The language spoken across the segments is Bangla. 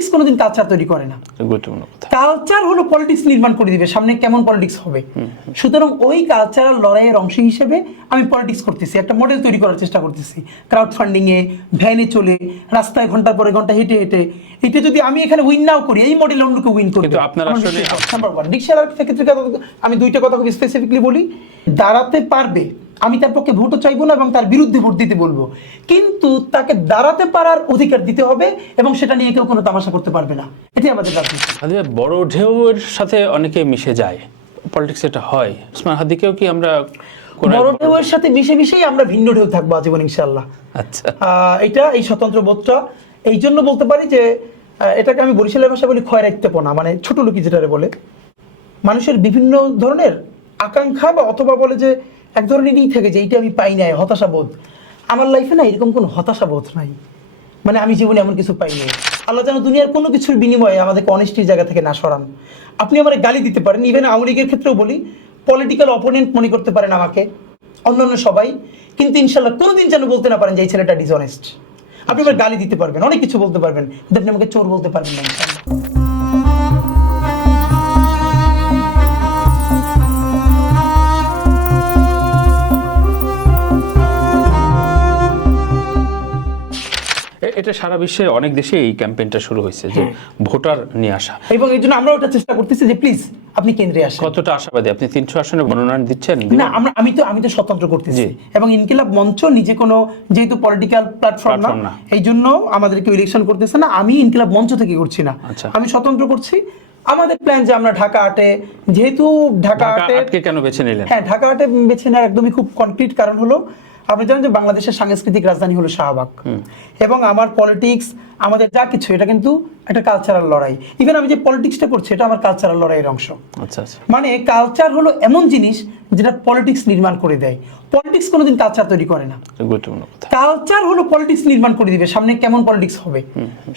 পলিটিক্স কোনোদিন কালচার তৈরি করে না। কালচার হলো পলিটিক্স নির্মাণ করে দিবে, সামনে কেমন পলিটিক্স হবে। সুতরাং ওই কালচারাল লড়াইয়ের অংশ হিসেবে আমি পলিটিক্স করতেছি, একটা মডেল তৈরি করার চেষ্টা করতেছি। ক্রাউড ফান্ডিং এ, ভ্যানে চলে, রাস্তায় ঘন্টার পরে ঘন্টা হেঁটে হেঁটে, এটা যদি আমি এখানে উইন নাও করি, এই মডেল অন্যকে উইন করবে। রিকশাওয়ালার ক্ষেত্রে আমি দুইটা কথা খুব স্পেসিফিকলি বলি। দাঁড়াতে পারবে, আমি তার পক্ষে ভোটও চাইবো না এবং তার বিরুদ্ধে ভোট দিতে বলবো, কিন্তু তাকে দাঁড়াতে পারার অধিকার দিতে হবে এবং সেটা নিয়ে কেউ কোনো তামাশা করতে পারবে না। এটাই আমাদের রাজনীতি। বড় ঢেউয়ের সাথে অনেকে মিশে যায়, পলিটিক্স এটা হয়। ওসমান হাদিকেও কি আমরা বড় ঢেউয়ের সাথে মিশে মিশেই আমরা ভিন্ন ঢেউ থাকবো আজীবন ইনশাআল্লাহ। আচ্ছা, এটা এই স্বতন্ত্র বোধটা এই জন্য বলতে পারি যে এটাকে আমি বরিশালের ভাষা বলি খয়রাইত্যপনা, মানে ছোট লোকি যেটারে বলে। মানুষের বিভিন্ন ধরনের আকাঙ্ক্ষা বা অথবা বলে যে এক ধরনেরই থেকে যে এইটা আমি পাই নাই, হতাশা বোধ। আমার লাইফে না এরকম কোনো হতাশা বোধ নাই, মানে আমি জীবনে এমন কিছু পাই নাই। আল্লাহ যেন দুনিয়ার কোনো কিছুর বিনিময়ে আমাদেরকে অনেস্টির জায়গা থেকে না সরান। আপনি আমার গালি দিতে পারেন, ইভেন আওয়ামী লীগের ক্ষেত্রেও বলি, পলিটিক্যাল অপোনেন্ট মনে করতে পারেন আমাকে, অন্যান্য সবাই, কিন্তু ইনশাল্লাহ কোনোদিন যেন বলতে না পারেন যে এই ছেলেটা ডিসঅনেস্ট। আপনি আমার গালি দিতে পারবেন, অনেক কিছু বলতে পারবেন, কিন্তু আপনি আমাকে চোর বলতে পারবেন না ইনশাল্লাহ। এটা সারা বিশ্বে অনেক দেশে এই ক্যাম্পেইনটা শুরু হয়েছে যে ভোটার নিয়ে আসা, এবং এই জন্য আমরা ওটা চেষ্টা করতেছি যে প্লিজ আপনি কেন্দ্রে আসেন। কতটা আশাবাদী আপনি? 300 আসনে মনোনয়ন দিচ্ছেন না? আমি তো স্বতন্ত্র করতেছি, এবং ইনকিলাব মঞ্চ নিজে কোনো যেহেতু পলিটিক্যাল প্ল্যাটফর্ম না, এই জন্য আমাদেরকে ইলেকশন করতেছে না। আমি ইনকিলাব মঞ্চ থেকে করছি না, আমি স্বতন্ত্র করছি। আমাদের প্ল্যান যে আমরা ঢাকা আটে, যেহেতু ঢাকা আটে কেন বেছে নিলেন? হ্যাঁ, ঢাকা আটে বেছে নেওয়ার একদমই খুব কনক্রিট কারণ হলো, আপনি জানেন যে বাংলাদেশের সাংস্কৃতিক রাজধানী হলো শাহবাগ, এবং আমার পলিটিক্স, আমাদের যা কিছু, এটা কিন্তু একটা কালচারাল লড়াই। ইভেন আমি যে পলিটিক্সটা করছি এটা আমার কালচারাল লড়াইয়ের অংশ। আচ্ছা, মানে কালচার হলো এমন জিনিস যেটা পলিটিক্স নির্মাণ করে দেয়। পলিটিক্স কোনোদিন কালচার তৈরি করে না। কালচার হলো পলিটিক্স নির্মাণ করে দিবে, সামনে কেমন পলিটিক্স হবে।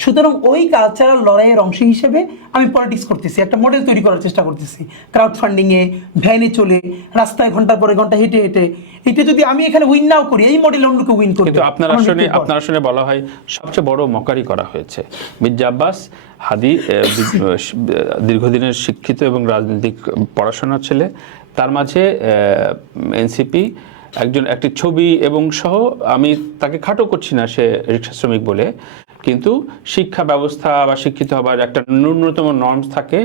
সুতরাং ওই কালচারাল লড়াইয়ের অংশ হিসেবে আমি পলিটিক্স করতেছি, একটা মডেল তৈরি করার চেষ্টা করতেছি। ক্রাউড ফান্ডিং এ, ভ্যানে চলে, রাস্তায় ঘন্টার পরে ঘন্টা হেঁটে হেঁটে, এটা যদি আমি এখানে উইন নাও করি, এই মডেল অন্যকে উইন করবে। কিন্তু আপনার আসলে বলা হয় সবচেয়ে বড় মকারি করা হয়েছে। মির্জা আব্বাস হাদি দীর্ঘদিনের শিক্ষিত এবং রাজনৈতিক পড়াশোনার ছেলে, তার মাঝে এনসিপি একটি ছবি এবং সহ, আমি তাকে খাটো করছি না, সে রিক্সা শ্রমিক বলে, কিন্তু শিক্ষা ব্যবস্থা বা শিক্ষিত হবার একটা ন্যূনতম নর্মস থাকে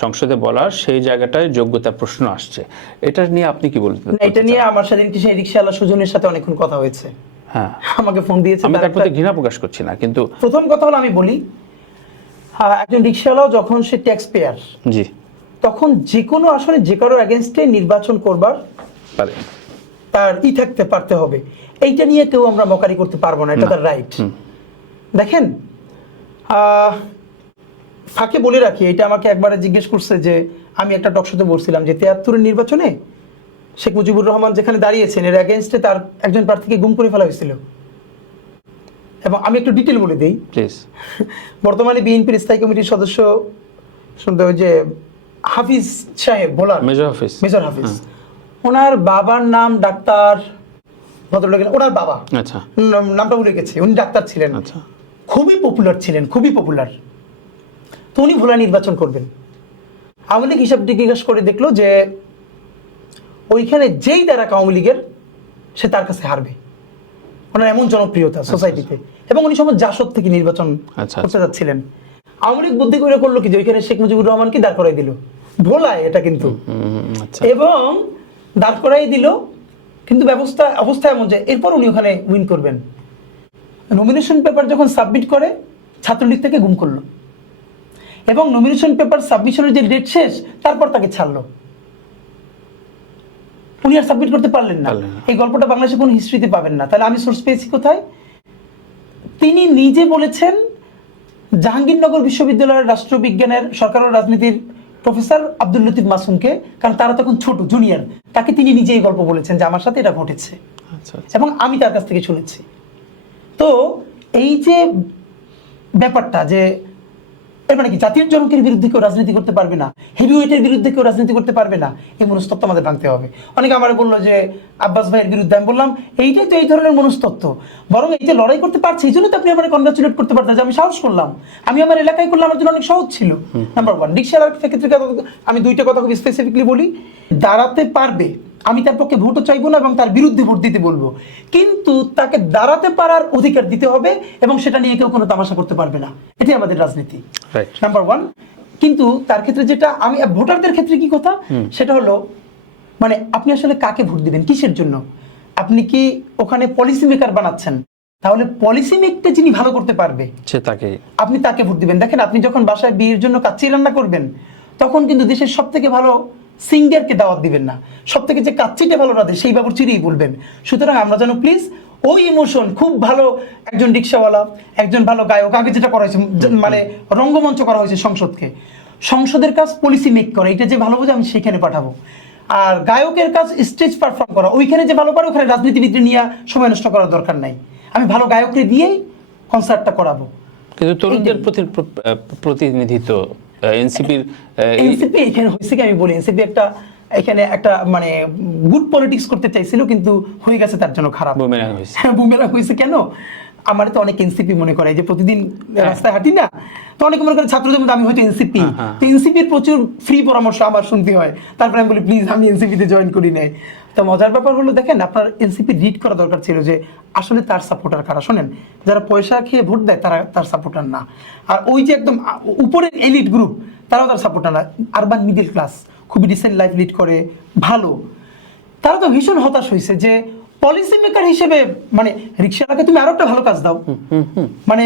সংসদে বলার, সেই জায়গাটায় যোগ্যতার প্রশ্ন আসছে। এটা নিয়ে আপনি কি বলতে? এটা নিয়ে আমার সাথে সেই রিক্সাওয়ালা সুজনের সাথে অনেকক্ষণ কথা হয়েছে। হ্যাঁ, আমাকে ফোন দিয়েছে। আমি তার প্রতি ঘৃণা প্রকাশ করছি না, কিন্তু প্রথম কথা হলো আমি বলি, একজন রিক্সাওয়ালাও যখন সে ট্যাক্স পেয়ার, জি, তখন যে কোনো আসনে যে কারোর এগেনস্টে নির্বাচন করবার পারে, তার থাকতে পারতে হবে। এইটা নিয়ে কেউ আমরা মকারি করতে পারবো না, এটা তার রাইট। দেখেন, ফাঁকে বলে রাখি, এটা আমাকে একবারে জিজ্ঞেস করছে যে আমি একটা টকশোতে বলছিলাম যে 73-এর নির্বাচনে শেখ মুজিবুর রহমান যেখানে দাঁড়িয়েছেন, এর এগেনস্টে তার একজন প্রার্থীকে গুম করে ফেলা হয়েছিল। এবং আমি একটু ডিটেল বলে দিই প্লিজ। বর্তমানে বিএনপির স্থায়ী কমিটির সদস্য শুনতে ওই যে হাফিজ সাহেব, বোলার মেজর হাফিজ, ওনার বাবার নাম ডাক্তার, ভদ্রলোকের ওনার বাবা, আচ্ছা নামটা ভুলে গেছি, উনি ডাক্তার ছিলেন, আচ্ছা, খুবই পপুলার ছিলেন, খুবই পপুলার। তো উনি ভোলা নির্বাচন করবেন। আওয়ামী লীগ হিসাব জিজ্ঞেস করে দেখলো যে ওইখানে যেই দ্বারা আওয়ামী লীগের, সে তার কাছে হারবে। ওনার এমন জনপ্রিয়তা সোসাইটিতে, এবং উনি সময় জাসদ থেকে নির্বাচন করতে যাচ্ছিলেন। আওয়ামী লীগ বুদ্ধি করে করলো কি যে ওইখানে শেখ মুজিবুর রহমানকে দাঁড় করাই দিল, ভোলায় এটা কিন্তু, এবং দাঁড় করাই দিল, কিন্তু অবস্থা এমন যে এরপর উনি ওখানে উইন করবেন। নমিনেশন পেপার যখন সাবমিট করে, ছাত্রলীগ থেকে গুম করলো, এবং নমিনেশন পেপার সাবমিশনের যে ডেট শেষ, তারপর তাকে ছাড়লো। উনি আর সাবমিট করতে পারলেন না। এই গল্পটা বাংলাদেশে কোনো হিস্ট্রিতে পাবেন না। তাহলে আমি সোর্স পেয়েছি কোথায়? তিনি নিজে বলেছেন জাহাঙ্গীরনগর বিশ্ববিদ্যালয়ের রাষ্ট্রবিজ্ঞানের সরকার ও রাজনীতির প্রফেসর আব্দুল লতিফ মাসুমকে, কারণ তারা তখন ছোট জুনিয়র, তাকে তিনি নিজে এই গল্প বলেছেন যে আমার সাথে এটা ঘটেছে, এবং আমি তার কাছ থেকে শুনেছি। তো এই যে ব্যাপারটা, যে এর মানে কি জাতীয় জনকের বিরুদ্ধে কেউ রাজনীতি করতে পারবে না, হেভিওয়েটের বিরুদ্ধে কেউ রাজনীতি করতে পারবে না? এই মনস্তত্ত্ব আমাদের ভাঙতে হবে। অনেকে আমার বললো যে আব্বাস ভাইয়ের বিরুদ্ধে, আমি বললাম এইটাই তো এই ধরনের মনস্তত্ত্ব। বরং এই যে লড়াই করতে পারছি এই জন্য তো আপনি আমার কনগ্রাচুলেট করতে পারতেন যে আমি সাহস করলাম, আমি আমার এলাকায় করলে আমার জন্য অনেক সহজ ছিল। Number one. রিকশাওয়ালার ক্ষেত্রে আমি দুইটা কথা খুব স্পেসিফিকলি বলি। দাঁড়াতে পারবে, আমি তার পক্ষে ভোটও চাইবো না এবং তার বিরুদ্ধে ভোট দিতে বলবো, কিন্তু তাকে দাঁড়াতে পারার অধিকার দিতে হবে এবং সেটা নিয়ে কেউ কোনো তামাশা করতে পারবে না। এটাই আমাদের রাজনীতি, নাম্বার ওয়ান। কিন্তু তার ক্ষেত্রে যেটা আমি ভোটারদের ক্ষেত্রে কি কথা, সেটা হলো মানে আপনি আসলে কাকে ভোট দিবেন, কিসের জন্য? আপনি কি ওখানে পলিসি মেকার বানাচ্ছেন, তাহলে পলিসি মেকটা যিনি ভালো করতে পারবে আপনি তাকে ভোট দিবেন। দেখেন, আপনি যখন বাসায় বিয়ের জন্য কাচ্চি রান্না করবেন তখন কিন্তু দেশের সব থেকে ভালো সিঙ্গারকে দাওয়াত দিবেন না, সব থেকে যে কাচ্চিটা ভালো রাধে সেই বাবুর চিরিই বলবেন। সুতরাং আমরা যেন প্লিজ ওই ইমোশন, খুব ভালো একজন রিক্সাওয়ালা, একজন ভালো গায়ক, আগে যেটা করা হয়েছে মানে রঙ্গমঞ্চ করা হয়েছে সংসদকে, সংসদের কাজ পলিসি মেক করা, এটা যে ভালো বোঝে আমি সেখানে পাঠাবো। আর গায়কের কাজ স্টেজ পারফর্ম করা, ওইখানে যে ভালো পারে ওখানে রাজনীতিবিদ নিয়ে সময় নষ্ট করার দরকার নাই, আমি ভালো গায়ককে দিয়েই কনসার্টটা করাবো। কিন্তু তরুণদের প্রতিনিধিত্ব এনসিপি এখানে হয়েছে কি আমি বলি, এনসিপি এখানে একটা মানে গুড পলিটিক্স করতে চাইছিল কিন্তু হয়ে গেছে তার জন্য খারাপ, বুমেরাং হয়েছে। কেন? আমার তো অনেক এনসিপি মনে করে যে প্রতিদিন রাস্তায় হাঁটি না, তো অনেকে মনে করে ছাত্রদের মধ্যে আমি হয়তো এনসিপি, তো এনসিপির প্রচুর ফ্রি পরামর্শ আমার শুনতে হয়, তারপরে আমি বলি প্লিজ আমি এনসিপিতে জয়েন করি নাই। তো মজার ব্যাপার হলো, দেখেন আপনার এনসিপি রিড করা দরকার ছিল যে আসলে তার সাপোর্টার কারা। শোনেন, যারা পয়সা খেয়ে ভোট দেয় তারা তার সাপোর্টার না, আর ওই যে একদম উপরের এলিট গ্রুপ তারাও তার সাপোর্টার না। আরবান মিডল ক্লাস খুবই ডিসেন্ট লাইফ লিড করে ভালো, তারা তো ভীষণ হতাশ হয়েছে যে পলিসি মেকার হিসেবে মানে রিক্সাওয়ালাকে তুমি আরো একটা ভালো কাজ দাও, মানে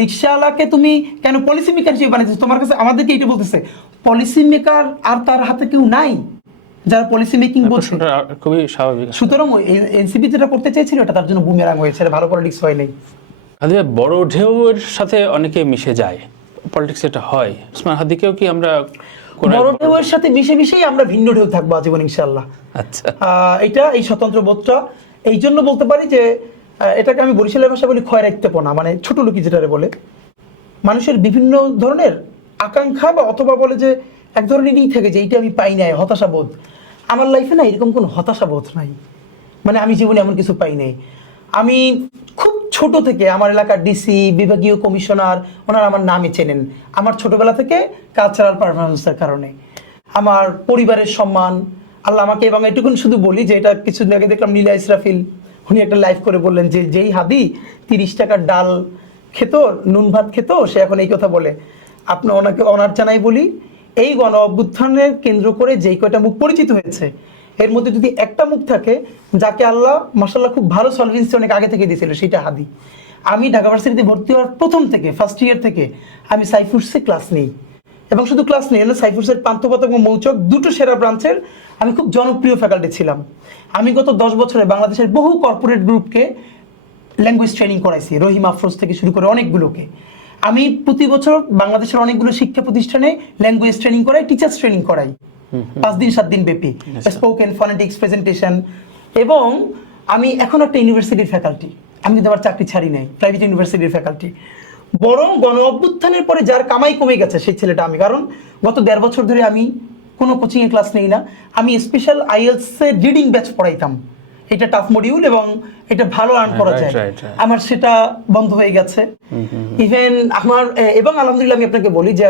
রিক্সাওয়ালাকে তুমি কেন পলিসি মেকার হিসেবে বানিয়েছো? তোমার কাছে আমাদেরকে এটা বলতেছে পলিসি মেকার আর তার হাতে কেউ নাই যারা পলিসি মেকিং বলছে, খুবই স্বাভাবিক। সুতরাং এনসিপি যেটা করতে চেয়েছিল এটা তার জন্য বুমেরাং হয়েছে, ভালো পলিটিক্স হয় নাই। বড় ঢেউয়ের সাথে অনেকে মিশে যায়, পলিটিক্স এটা হয়। ওসমান হাদিকেও কি আমরা বড় ঢেউয়ের সাথে মিশে মিশেই আমরা ভিন্ন ঢেউ থাকবো আজীবন ইনশাআল্লাহ। আচ্ছা, এটা এই স্বতন্ত্র বোধটা এই জন্য বলতে পারি যে এটাকে আমি বরিশালের ভাষা বলি খয়রাইত্যপনা, মানে ছোট লোকি যেটারে বলে। মানুষের বিভিন্ন ধরনের আকাঙ্ক্ষা বা অথবা বলে যে এক ধরনেরই থেকে যে এইটা আমি পাই নাই, হতাশাবোধ। আমার লাইফে না এরকম কোনো হতাশাবোধ নাই, মানে আমি জীবনে এমন কিছু পাই নাই। আমি খুব ছোট থেকে আমার এলাকার ডিসি, বিভাগীয় কমিশনার, ওনারা আমার নামই চেনেন আমার ছোটবেলা থেকে কালচারাল পারফরমেন্সের কারণে। আমার পরিবারের সম্মান আল্লাহ আমাকে, এবং এটুকুন শুধু বলি যে এটা কিছুদিন আগে দেখলাম নীলা ইসরাফিল উনি একটা লাইভ করে বললেন যে যেই হাদি 30 টাকার ডাল খেত, নুন ভাত খেত, সে এখন এই কথা বলে। ওনাকে অনার জানাই বলি, এই গণ অভ্যুত্থানের কেন্দ্র করে যেই কয়টা মুখ পরিচিত হয়েছে এর মধ্যে যদি একটা মুখ থাকে যাকে আল্লাহ মাশাআল্লাহ খুব ভালো সলভেন্সি অনেক আগে থেকে দিয়েছিল, সেটা হাদি। আমি ঢাকা ভার্সিটিতে ভর্তি হওয়ার প্রথম থেকে ফার্স্ট ইয়ার থেকে আমি সাইফুডসে ক্লাস নেই, এবং শুধু ক্লাস নেই না, সাইফুডসের পান্থপথ এবং মৌচক দুটো সেরা ব্রাঞ্চের আমি খুব জনপ্রিয় ফ্যাকাল্টি ছিলাম। আমি গত 10 বছরে বাংলাদেশের বহু কর্পোরেট গ্রুপকে ল্যাঙ্গুয়েজ ট্রেনিং করাইছি, রহিম আফরোজ থেকে শুরু করে অনেকগুলোকে। আমি প্রতি বছর বাংলাদেশের অনেকগুলো শিক্ষা প্রতিষ্ঠানে ল্যাঙ্গুয়েজ ট্রেনিং করাই, টিচার্স ট্রেনিং করাই 5 দিন 7 দিন ব্যাপী, স্পোকেন, ফনেটিক্স, প্রেজেন্টেশন। এবং আমি এখন একটা ইউনিভার্সিটির ফ্যাকাল্টি, আমি কিন্তু আমার চাকরি ছাড়ি নাই, প্রাইভেট ইউনিভার্সিটির ফ্যাকাল্টি। বরং গণ অভ্যুত্থানের পরে যার কামাই কমে গেছে সেই ছেলেটা আমি, কারণ গত 1.5 বছর ধরে আমি কোনো কোচিংয়ে ক্লাস নেই না। আমি স্পেশাল আইএলটিএস রিডিং ব্যাচ পড়াইতাম, এটা টাফ মডিউল এবং এটা ভালো আর্ন করা যায়, আমার সেটা বন্ধ হয়ে গেছে। ইভেন আমার এবং আলহামদুলিল্লাহ আমি আপনাকে বলি যে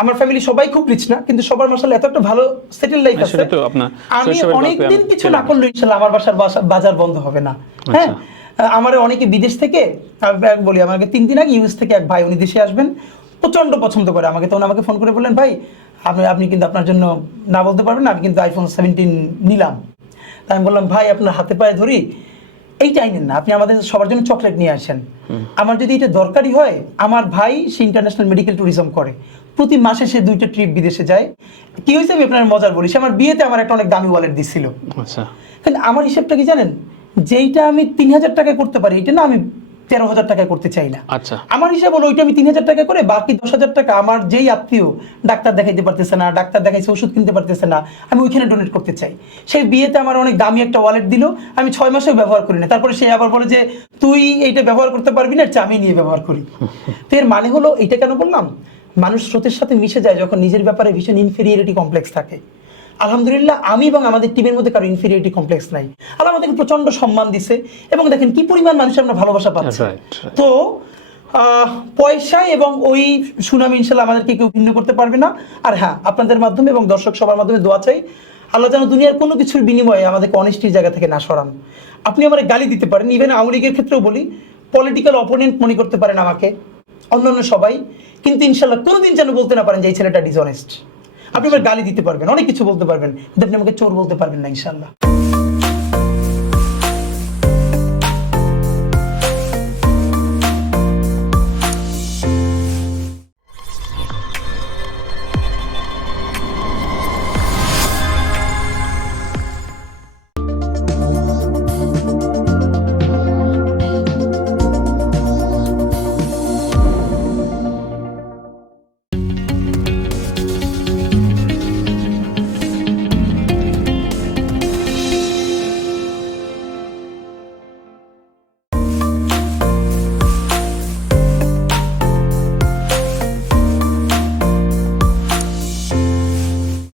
আমার ফ্যামিলি সবাই খুব রিচ না, কিন্তু সবার মাশাআল্লাহ এত একটা ভালো সেটেল লাইফ আছে। আমি অনেকদিন কিছু না করলে ইনশাআল্লাহ আমার বাজার বন্ধ হবে না। হ্যাঁ, আমার অনেকে বিদেশ থেকে বলি, আমাকে 3 দিন আগে ইউএস থেকে এক ভাই, উনি দেশে আসবেন, প্রচন্ড পছন্দ করে আমাকে, তখন আমাকে ফোন করে বললেন ভাই আপনি কিন্তু আপনার জন্য না বলতে পারবেন না, আমি কিন্তু আইফোন 17 নিলাম। তাই আমি বললাম ভাই আপনার হাতে পায়ে ধরি, এইটাই নেন না, আপনি আমাদের সবার জন্য চকলেট নিয়ে আসেন। আমার যদি এটা দরকারি হয়, আমার ভাই সে ইন্টারন্যাশনাল মেডিকেল ট্যুরিজম করে, প্রতি মাসে সে 2টা ট্রিপ বিদেশে যায়। কি হয়েছে আমি আপনার মজার বলি, সে আমার বিয়েতে আমার একটা অনেক দামি ওয়ালেট দিচ্ছিল। কিন্তু আমার হিসাবটা কি জানেন, যেইটা আমি 3000 টাকায় করতে পারি এটা না আমি 13,000 টাকায় করতে চাই না। আমার হিসাব হলো ওইটা আমি 3000 টাকা করে বাকি 10,000 টাকা আমার যেই আত্মীয় ডাক্তার দেখাইতে পারতেছে না, ডাক্তার দেখাইছে ওষুধ কিনতে পারতেছে না, আমি ওইখানে ডোনেট করতে চাই। সেই বিয়েতে আমার অনেক দামি একটা ওয়ালেট দিল, আমি 6 মাসেও ব্যবহার করি না, তারপরে সে আবার বলে যে তুই এইটা ব্যবহার করতে পারবি না, আমি নিয়ে ব্যবহার করি। তো এর মানে হলো এইটা কেন বললাম, মানুষ স্রোতের সাথে মিশে যায় যখন নিজের ব্যাপারে ভীষণ ইনফেরিয়রিটি কমপ্লেক্স থাকে। আলহামদুলিল্লাহ আমি এবং আমাদের টিমের মধ্যে কারো ইনফেরিয়রিটি কমপ্লেক্স নাই। আল্লাহ আমাদেরকে প্রচন্ড সম্মান দিছে এবং দেখেন কি পরিমাণ মানুষের আমরা ভালোবাসা পাচ্ছি। তো পয়সা এবং ওই সুনাম ইনশাল্লাহ আমাদেরকে কেউ ভিন্ন করতে পারবে না। আর হ্যাঁ, আপনাদের মাধ্যমে এবং দর্শক সবার মাধ্যমে দোয়া চাই, আল্লাহ যেন দুনিয়ার কোনো কিছুর বিনিময়ে আমাদেরকে অনেস্টির জায়গা থেকে না সরান। আপনি আমার গালি দিতে পারেন, ইভেন আওয়ামী লীগের ক্ষেত্রেও বলি, পলিটিক্যাল অপোনেন্ট মনে করতে পারেন আমাকে, অন্যান্য সবাই, কিন্তু ইনশাল্লাহ কোনোদিন যেন বলতে না পারেন যে এই ছেলেটা ডিসঅনেস্ট। আপনি আমার গালি দিতে পারবেন, অনেক কিছু বলতে পারবেন, কিন্তু আপনি আমাকে চোর বলতে পারবেন না ইনশাল্লাহ।